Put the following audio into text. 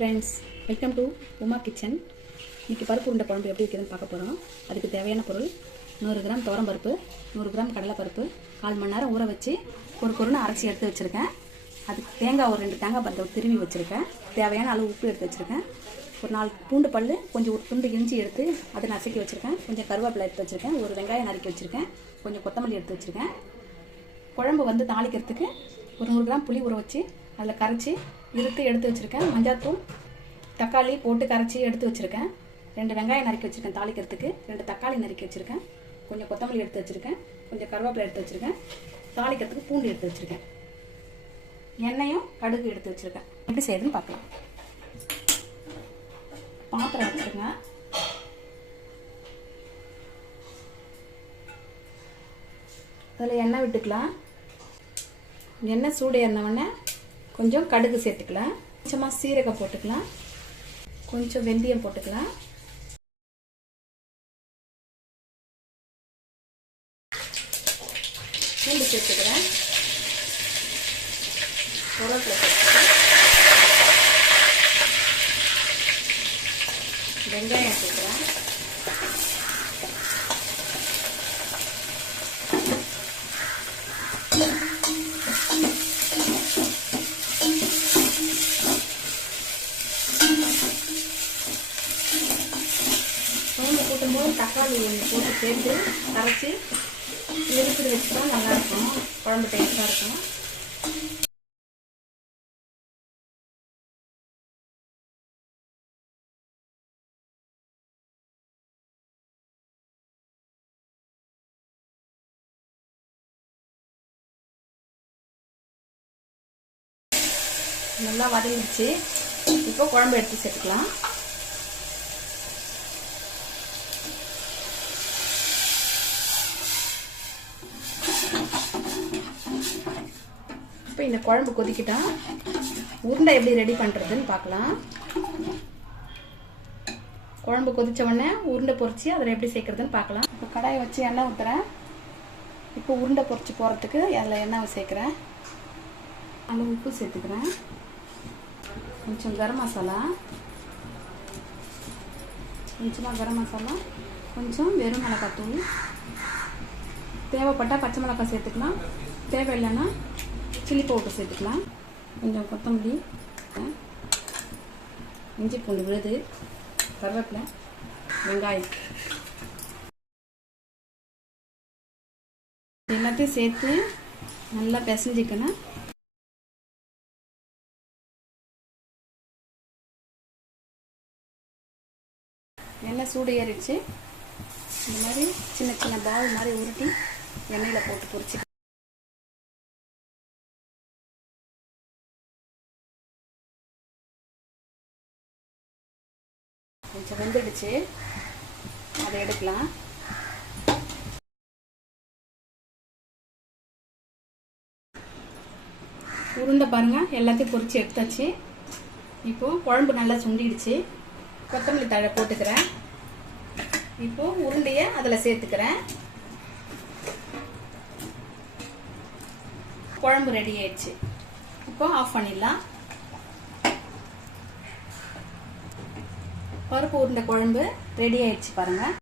Friends, welcome to Uma kitchen. இன்றைக்கி பருப்பு உருண்டை குழம்பு எப்படி வைக்கிறதுன்னு பார்க்க போகிறோம். அதுக்கு தேவையான பொருள் 100 கிராம் துவரம்பருப்பு, 100 கிராம் கடலைப்பருப்பு, 1/4 மணி நேரம் ஊற வச்சு ஒரு அரைச்சி எடுத்து வச்சுருக்கேன். அதுக்கு தேங்காய் ஒரு 2 தேங்காய் பருத்தை திருவி வச்சுருக்கேன். தேவையான அளவு உப்பு எடுத்து வச்சுருக்கேன். ஒரு 4 பூண்டு பல், கொஞ்சம் ஒரு துண்டு இஞ்சி எடுத்து அதை நசுக்கி வச்சுருக்கேன். கொஞ்சம் கருவேப்பிலை எடுத்து வச்சுருக்கேன். ஒரு வெங்காயம் நறுக்கி வச்சுருக்கேன். கொஞ்சம் கொத்தமல்லி எடுத்து வச்சுருக்கேன். குழம்பு தாளிக்கிறதுக்கு ஒரு 100 கிராம் புளி ஊற வச்சு அதில் கரைச்சி எடுத்து வச்சுருக்கேன். மஞ்சாத்தூள், தக்காளி போட்டு கரைச்சி எடுத்து வச்சுருக்கேன். 2 வெங்காயம் நறுக்கி வச்சுருக்கேன். தாளிக்கிறதுக்கு 2 தக்காளி நறுக்கி வச்சுருக்கேன். கொஞ்சம் கொத்தமல்லி எடுத்து வச்சுருக்கேன். கொஞ்சம் கருவேப்பிலை எடுத்து வச்சுருக்கேன். தாளிக்கிறதுக்கு பூண்டு எடுத்து வச்சுருக்கேன். எண்ணெயும் கடுகு எடுத்து வச்சுருக்கேன். எப்படி செய்யுதுன்னு பார்க்கலாம். பாத்திரம் வச்சுருங்க. அதில் எண்ணெய் விட்டுக்கலாம். எண்ணெய் சூடு ஏறினவுடனே கொஞ்சம் கடுகு சேர்த்துக்கலாம். கொஞ்சமாக சீரகம் போட்டுக்கலாம். கொஞ்சம் வெந்தயம் போட்டுக்கலாம். பூண்டு சேர்த்துக்கிறேன். வெங்காயம் சேர்த்துக்கிறேன். சோம்பு கூட்டும்போது தக்காளி போட்டு சேர்த்து கரைச்சி நெருப்பில் வச்சுட்டா நல்லாயிருக்கும். குழம்பு டேஸ்ட்டாக இருக்கும். நல்லா வதங்கிடுச்சு. இப்போ குழம்பு எடுத்து சேர்த்துக்கலாம். இப்போ இந்த குழம்பு கொதிக்கிட்டா உருண்டை எப்படி ரெடி பண்ணுறதுன்னு பார்க்கலாம். குழம்பு கொதிச்ச உடனே உருண்டை பொரிச்சு அதில் எப்படி சேர்க்குறதுன்னு பார்க்கலாம். இப்போ கடாயை வச்சு எண்ணெய் ஊற்றுறேன். இப்போ உருண்டை பொரிச்சு போகிறதுக்கு அதில் எண்ணெய் சேர்க்குறேன். அதில் உப்பு சேர்த்துக்கிறேன். கொஞ்சம் கரம் மசாலா, கொஞ்சமாக கரம் மசாலா, கொஞ்சம் வெறும் மிளகாத்தூள், தேவைப்பட்டால் பச்சை மிளகாய் சேர்த்துக்கலாம். தேவையில்லைன்னா சில்லி பவுடர் சேர்த்துக்கலாம். கொஞ்சம் கொத்தமல்லி, இஞ்சி பூண்டு விழுது, கருவேப்பிலை, வெங்காயம் எல்லாத்தையும் சேர்த்து நல்லா பிசைஞ்சிக்கணும். எண்ணெய் சூடு ஏறிடுச்சு. இந்த மாதிரி சின்ன சின்ன பால் மாதிரி உருட்டி எண்ணெயில் போட்டு பொரிச்சு கொஞ்சம் வெந்துடுச்சு. அதை எடுக்கலாம். உருண்டை பாருங்கள், எல்லாத்தையும் பொரிச்சு எடுத்தாச்சு. இப்போது குழம்பு நல்லா சுண்டிடுச்சு. கொத்தமல்லி தழை போட்டுக்கிறேன். இப்போ உருண்டையை அதில் சேர்த்துக்கிறேன். குழம்பு ரெடி ஆயிடுச்சு. இப்போ ஆஃப் பண்ணிடலாம். பருப்பு உருண்டை குழம்பு ரெடி ஆயிடுச்சு பாருங்கள்.